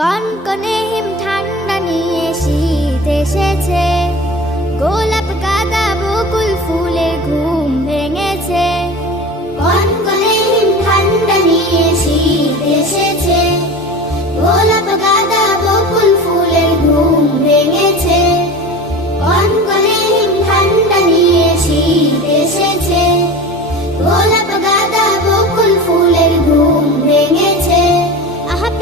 কনকনে হিম ঠান্ডা নিয়ে শীত এসেছে। গোলাপ গাঁদা বকুল ফুলে ঘুম ভেঙেছে। কনকনে হিম ঠান্ডা নিয়ে শীত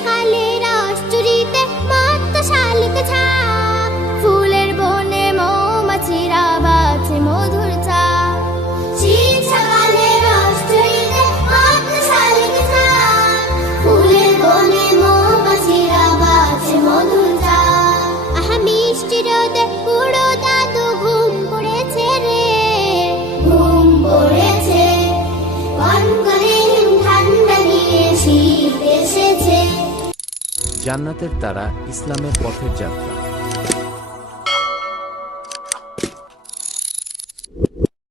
শীত সকালে রাষ্ট্রীতে মাত্র শালিক ছাপ জান্নাতের তারা ইসলামের পথের যাত্রা।